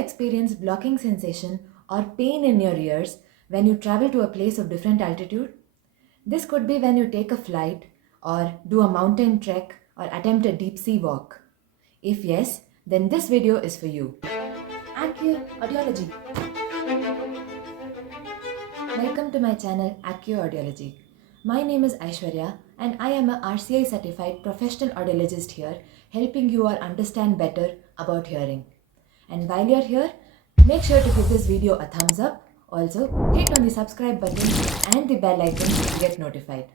experience blocking sensation or pain in your ears when you travel to a place of different altitude? This could be when you take a flight or do a mountain trek or attempt a deep sea walk. If yes, then this video is for you. Accio Audiology. Welcome to my channel Accio Audiology. My name is Aishwarya and I am a RCI certified professional audiologist here, helping you all understand better about hearing. And while you're here, make sure to give this video a thumbs up. Also, hit on the subscribe button and the bell icon to get notified.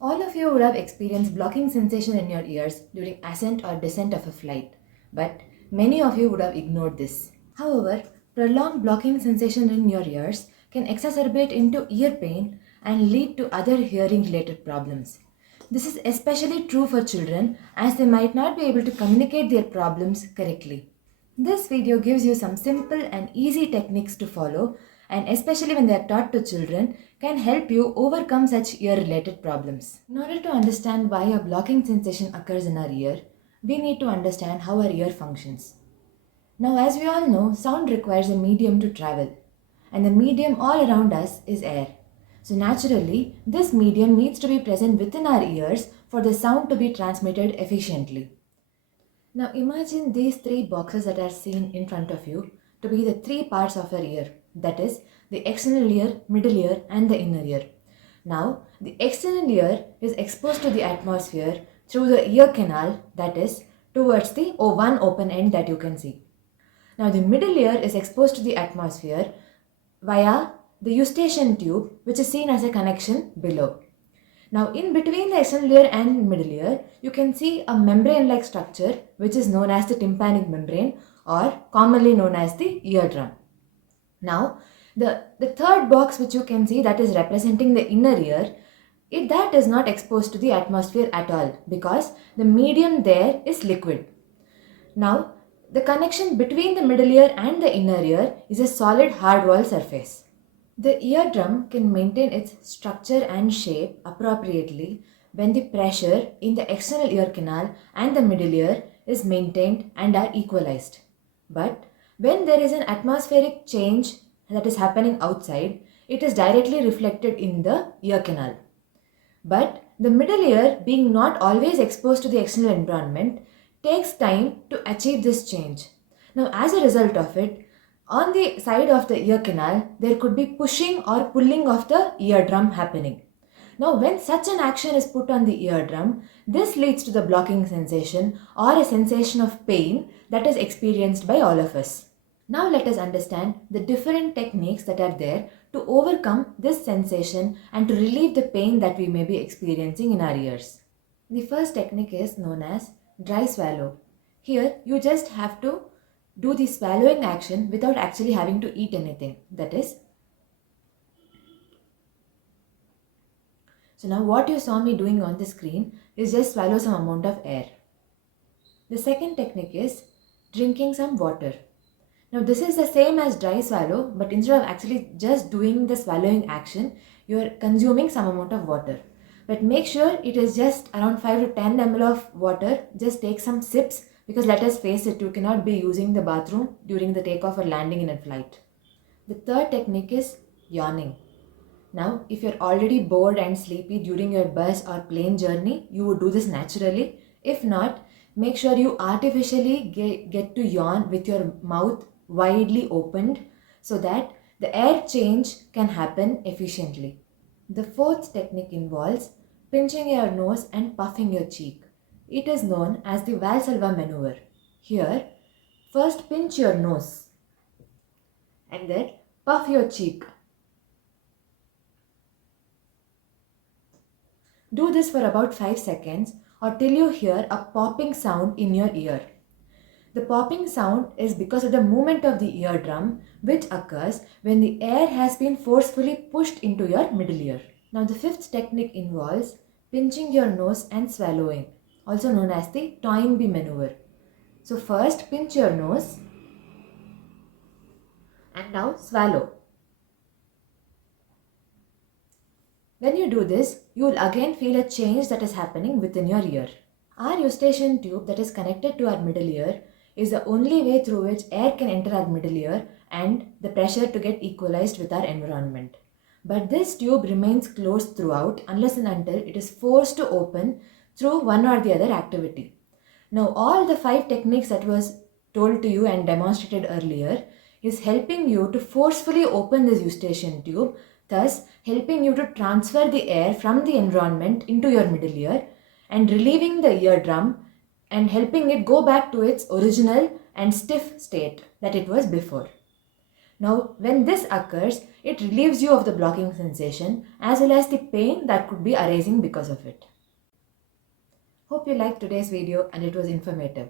All of you would have experienced blocking sensation in your ears during ascent or descent of a flight, but many of you would have ignored this. However, prolonged blocking sensation in your ears can exacerbate into ear pain and lead to other hearing related problems. This is especially true for children as they might not be able to communicate their problems correctly. This video gives you some simple and easy techniques to follow, and especially when they are taught to children, can help you overcome such ear related problems. In order to understand why a blocking sensation occurs in our ear, we need to understand how our ear functions. Now, as we all know, sound requires a medium to travel, and the medium all around us is air. So naturally, this medium needs to be present within our ears for the sound to be transmitted efficiently. Now imagine these three boxes that are seen in front of you to be the three parts of your ear, that is, the external ear, middle ear and the inner ear. Now, the external ear is exposed to the atmosphere through the ear canal, that is, towards the one open end that you can see. Now, the middle ear is exposed to the atmosphere via the eustachian tube, which is seen as a connection below. Now, in between the external ear and middle ear, you can see a membrane-like structure which is known as the tympanic membrane or commonly known as the eardrum. Now, the third box which you can see that is representing the inner ear, that is not exposed to the atmosphere at all because the medium there is liquid. Now, the connection between the middle ear and the inner ear is a solid hard wall surface. The eardrum can maintain its structure and shape appropriately when the pressure in the external ear canal and the middle ear is maintained and are equalized. But when there is an atmospheric change that is happening outside, it is directly reflected in the ear canal. But the middle ear, being not always exposed to the external environment, takes time to achieve this change. Now, as a result of it, on the side of the ear canal, there could be pushing or pulling of the eardrum happening. Now, when such an action is put on the eardrum, this leads to the blocking sensation or a sensation of pain that is experienced by all of us. Now, let us understand the different techniques that are there to overcome this sensation and to relieve the pain that we may be experiencing in our ears. The first technique is known as dry swallow. Here, you just have to do the swallowing action without actually having to eat anything. That is, so now what you saw me doing on the screen is just swallow some amount of air. The second technique is drinking some water. Now this is the same as dry swallow, but instead of actually just doing the swallowing action, you are consuming some amount of water. But make sure it is just around 5 to 10 ml of water. Just take some sips, because let us face it, you cannot be using the bathroom during the takeoff or landing in a flight. The third technique is yawning. Now, if you're already bored and sleepy during your bus or plane journey, you would do this naturally. If not, make sure you artificially get to yawn with your mouth widely opened so that the air change can happen efficiently. The fourth technique involves pinching your nose and puffing your cheek. It is known as the Valsalva maneuver. Here, first pinch your nose and then puff your cheek. Do this for about 5 seconds or till you hear a popping sound in your ear. The popping sound is because of the movement of the eardrum, which occurs when the air has been forcefully pushed into your middle ear. Now, the fifth technique involves pinching your nose and swallowing, also known as the Toynbee maneuver. So first pinch your nose and now swallow. When you do this, you will again feel a change that is happening within your ear. Our eustachian tube that is connected to our middle ear is the only way through which air can enter our middle ear and the pressure to get equalized with our environment. But this tube remains closed throughout unless and until it is forced to open through one or the other activity. Now, all the 5 techniques that was told to you and demonstrated earlier is helping you to forcefully open this eustachian tube, thus helping you to transfer the air from the environment into your middle ear and relieving the eardrum and helping it go back to its original and stiff state that it was before. Now, when this occurs, it relieves you of the blocking sensation as well as the pain that could be arising because of it. Hope you liked today's video and it was informative.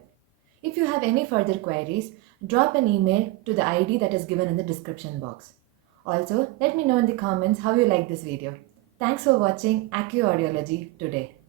If you have any further queries, drop an email to the ID that is given in the description box. Also, let me know in the comments how you like this video. Thanks for watching Accio Audiology today.